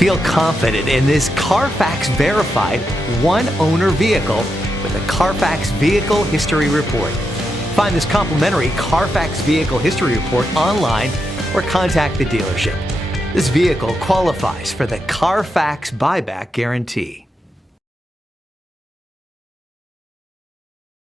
Feel confident in this Carfax verified one-owner vehicle with a Carfax Vehicle History Report. Find this complimentary Carfax Vehicle History Report online or contact the dealership. This vehicle qualifies for the Carfax Buyback Guarantee.